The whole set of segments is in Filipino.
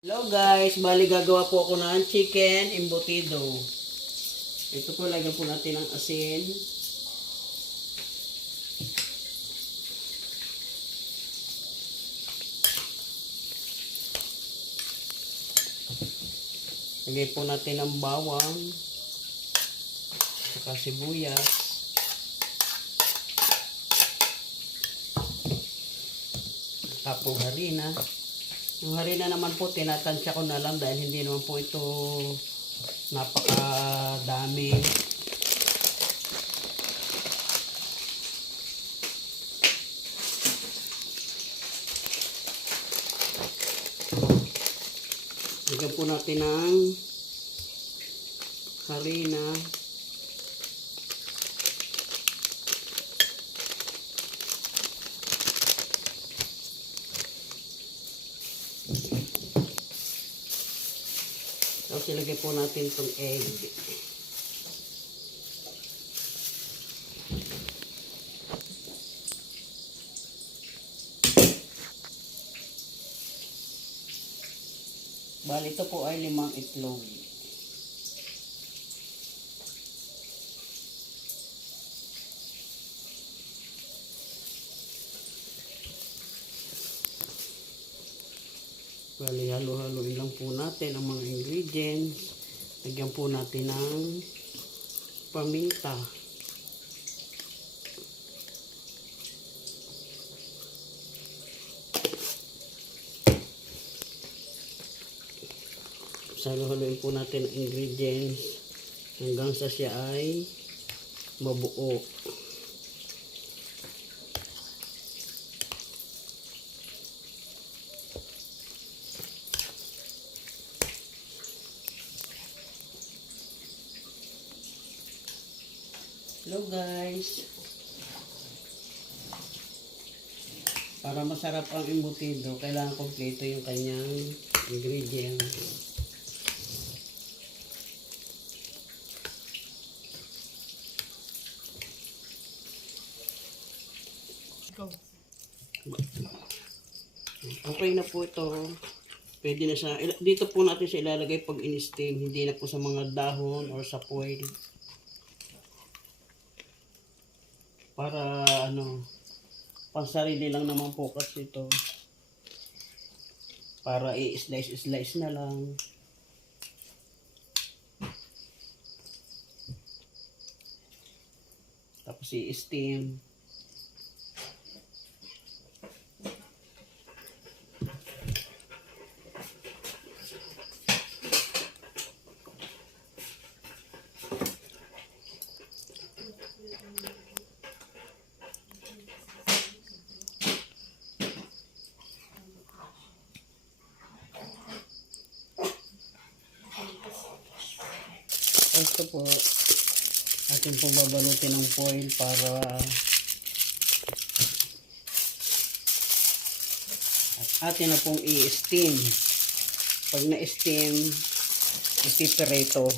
Hello guys, bali gagawa po ako ng chicken embutido. Ito po, lagyan po natin ng asin. Lagyan po natin ng bawang, saka sibuyas. Tapos harina. Yung harina naman po, tinatansya ko na lang dahil hindi naman po ito napakadami. Lagyan po natin ng harina. Tapos ilagay po natin itong egg. Bali ito po ay 5 itlog. Bali, halo-haloin lang po natin ang mga ingredients. Lagyan po natin ng paminta. Halo-haloin po natin ang ingredients hanggang sa siya ay mabuo. Hello guys, para masarap ang embutido kailangan kompleto yung kanyang ingredients. Okay na po ito. Pwede na siya. Dito po natin siya ilalagay pag in-steam, hindi na po sa mga dahon or sa foil. Para pansarili lang naman po kasi ito. Para i-slice na lang. Tapos i-steam. Ito po, atin po babalutin ng foil para atin na pong i-steam. Pag na-steam, ipiprito.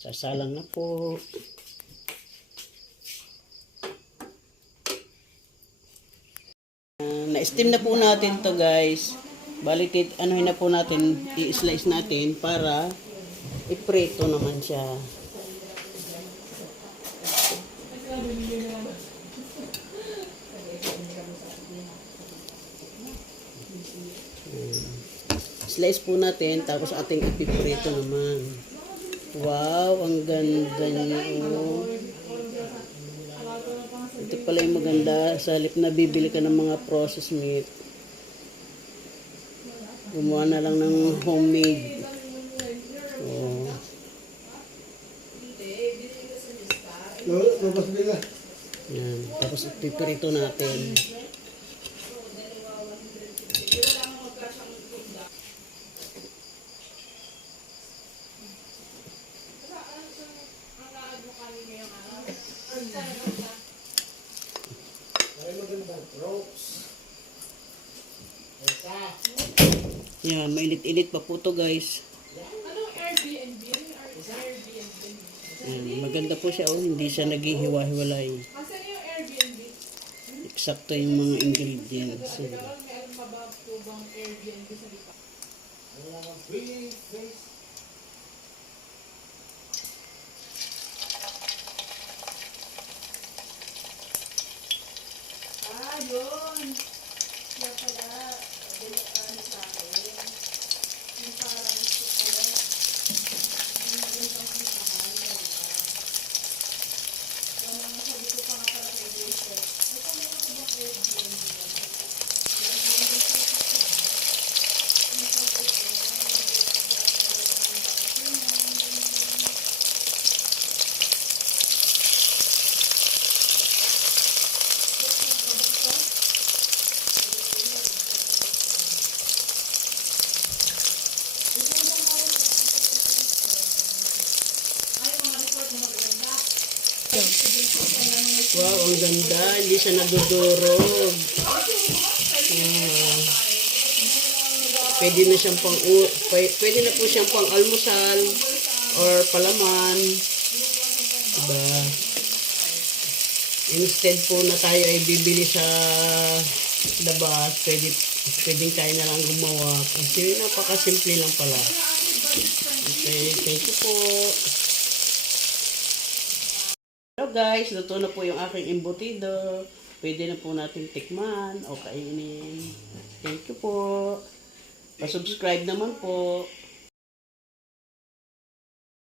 Sasalang na po. Na-steam na po natin to guys. Balik anuhin na po natin, i-slice natin para iprito naman siya. Slice po natin tapos ating ipiprito naman. Wow, ang ganda niya. Oh. Ito pala yung maganda. Sa halip na bibili ka ng mga processed meat, gumawa na lang ng homemade. Oh. Yan. Tapos ipiprito natin. Yan, mainit-init pa po to guys. Anong Airbnb? Airbnb. Yan, maganda po siya, oh. Hindi siya naghihiwa-hiwalay. Asan yung Airbnb? Eksakto yung mga ingredients. Meron pa ba po bang Airbnb sa lipa? Ah, yun. Kaya pala, ano sa akin. Yung parang ano, yung magandang hintahan. Yung mga sabi ko pa nga pala kay Joseph. Ito meron ko bang Airbnb? Wow, ang ganda. Hindi siya nadudurog. Pwede na siyang pwede na po siyang pang almusal or palaman. Diba? Instead po na tayo ay bibili sa labas, pwedeng tayo na lang gumawa. Kasi napakasimple lang pala. Okay, thank you po. Hello guys, luto na po yung aking embutido. Pwede na po natin tikman o kainin. Thank you po. Pa-subscribe naman po.